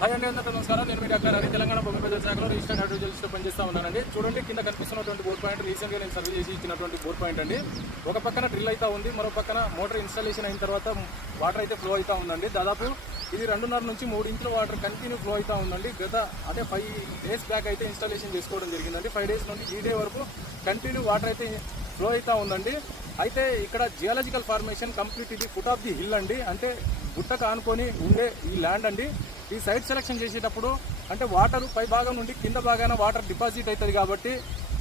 Hi అండి అందరికీ నమస్కారం. నేను మీ డాక్టర్ తెలంగాణ భూమి పెద్ద శాఖలో రిజిస్టర్డ్ హైడ్రోజలిస్ట్ పనిచేస్తా ఉన్నానండి. చూడండి కింద కనిపిస్తున్నటువంటి బోర్ పాయింట్. రీసెంట్గా నేను సర్వే చేసి ఇచ్చినటువంటి బోర్ పాయింట్ అండి. ఒక పక్కన డ్రిల్ అయితే ఉంది మరో పక్కన మోటార్ ఇన్స్టాలేషన్ అయిన తర్వాత వాటర్ అయితే ఫ్లో అవుతూ ఉందండి. దాదాపు ఇది రెండున్నర నుంచి మూడు ఇంచుల వాటర్ కంటిన్యూ ఫ్లో అవుతూ ఉందండి. గత అంటే ఫైవ్ డేస్ బ్యాక్ అయితే ఇన్స్టాలేషన్ చేసుకోవడం జరిగిందండి. ఫైవ్ డేస్ నుండి ఈ డే వరకు కంటిన్యూ వాటర్ అయితే ఫ్లో అవుతూ ఉందండి. అయితే ఇక్కడ జియాలజికల్ ఫార్మేషన్ కంప్లీట్ ఇది ఫుట్ ఆఫ్ ది హిల్ అండి. అంటే గుట్టకు ఆనుకొని ఉండే ఈ ల్యాండ్ అండి. ఈ సైట్ సెలెక్షన్ చేసేటప్పుడు అంటే వాటర్ పై భాగం నుండి కింద భాగాన వాటర్ డిపాజిట్ అవుతుంది కాబట్టి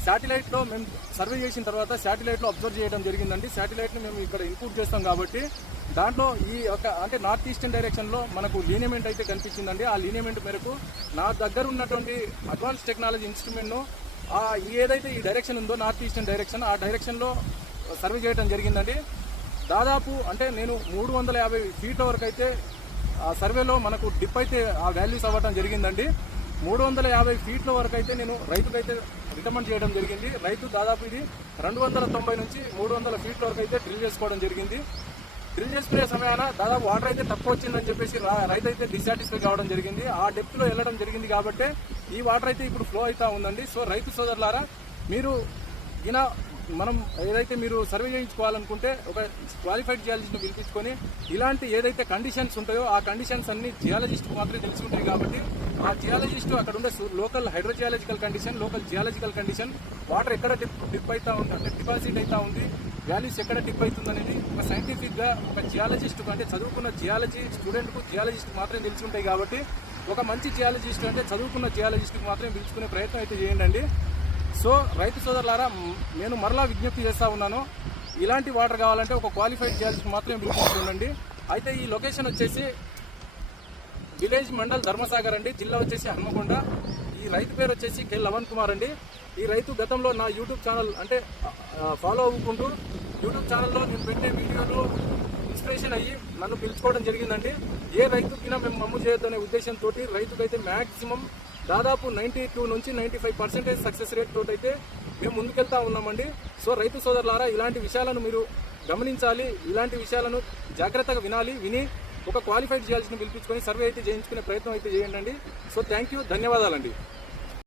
శాటిలైట్లో మేము సర్వే చేసిన తర్వాత శాటిలైట్లో అబ్జర్వ్ చేయడం జరిగిందండి. శాటిలైట్ని మేము ఇక్కడ ఇన్పుట్ చేస్తాం కాబట్టి దాంట్లో ఈ ఒక అంటే నార్త్ ఈస్టర్న్ డైరెక్షన్లో మనకు లీనియమెంట్ అయితే కనిపించిందండి. ఆ లీనియమెంట్ మేరకు నా దగ్గర ఉన్నటువంటి అడ్వాన్స్ టెక్నాలజీ ఇన్స్ట్రుమెంట్ను ఏదైతే ఈ డైరెక్షన్ ఉందో నార్త్ ఈస్టర్న్ డైరెక్షన్ ఆ డైరెక్షన్లో సర్వే చేయడం జరిగిందండి. దాదాపు అంటే నేను మూడు వందల యాభై ఫీట్ల వరకు అయితే ఆ సర్వేలో మనకు డిప్ అయితే ఆ వాల్యూస్ అవ్వడం జరిగిందండి. మూడు వందల యాభై ఫీట్ల వరకు అయితే నేను రైతుకైతే రికమెండ్ చేయడం జరిగింది. రైతు దాదాపు ఇది రెండు వందల తొంభై నుంచి మూడు వందల ఫీట్ల వరకు అయితే డ్రిల్ చేసుకోవడం జరిగింది. డ్రిల్ చేసుకునే సమయాన దాదాపు వాటర్ అయితే తక్కువ వచ్చిందని చెప్పేసి రైతు అయితే డిసాటిస్ఫై కావడం జరిగింది. ఆ డెప్త్లో వెళ్ళడం జరిగింది కాబట్టి ఈ వాటర్ అయితే ఇప్పుడు ఫ్లో అవుతా ఉందండి. సో రైతు సోదరులారా మీరు ఈయన మనం ఏదైతే మీరు సర్వే చేయించుకోవాలనుకుంటే ఒక క్వాలిఫైడ్ జియాలజిస్ట్ని పిలిపించుకొని ఇలాంటి ఏదైతే కండిషన్స్ ఉంటాయో ఆ కండిషన్స్ అన్ని జియాలజిస్ట్ మాత్రమే తెలిసి ఉంటాయి కాబట్టి ఆ జియాలజిస్ట్ అక్కడ ఉండే local hydrogeological condition local geological condition water ఎక్కడ డిప్ డిప్ అవుతా ఉంది అంటే డిపాజిట్ అవుతా ఉంది వాల్యూస్ ఎక్కడ డిప్ అవుతుంది అనేది ఒక సైంటిఫిక్గా ఒక జియాలజిస్ట్ అంటే చదువుకున్న జియాలజీ స్టూడెంట్కు జియాలజిస్ట్ మాత్రమే తెలిసి ఉంటాయి కాబట్టి ఒక మంచి జియాలజిస్ట్ అంటే చదువుకున్న జియాలజిస్ట్కి మాత్రమే పిలుచుకునే ప్రయత్నం అయితే చేయండి. సో రైతు సోదరులారా నేను మరలా విజ్ఞప్తి చేస్తూ ఉన్నాను. ఇలాంటి వాటర్ కావాలంటే ఒక క్వాలిఫైడ్ చేయాల్సి మాత్రమే పిలుచుకుంటుండండి అయితే ఈ లొకేషన్ వచ్చేసి విలేజ్ మండల్ ధర్మసాగర్ అండి. జిల్లా వచ్చేసి హన్మకొండ. ఈ రైతు పేరు వచ్చేసి కె లవన్ కుమార్ అండి. ఈ రైతు గతంలో నా యూట్యూబ్ ఛానల్ అంటే ఫాలో అవ్వుకుంటూ యూట్యూబ్ ఛానల్లో నేను పెట్టే వీడియోలు ఇన్స్పిరేషన్ అయ్యి నన్ను పిలుచుకోవడం జరిగిందండి. ఏ రైతుకినా మేము మమ్ము చేయొద్దనే ఉద్దేశంతో రైతుకైతే మ్యాక్సిమం దాదాపు నైంటీ టూ నుంచి ninety five percentage success rate తోటి అయితే మేము ముందుకెళ్తా ఉన్నామండి. సో రైతు సోదరులారా ఇలాంటి విషయాలను మీరు గమనించాలి. ఇలాంటి విషయాలను జాగ్రత్తగా వినాలి విని ఒక క్వాలిఫైడ్ చేయాల్సిన పిలిపించుకొని సర్వే అయితే చేయించుకునే ప్రయత్నం అయితే చేయండి సో థ్యాంక్ యూ ధన్యవాదాలండి.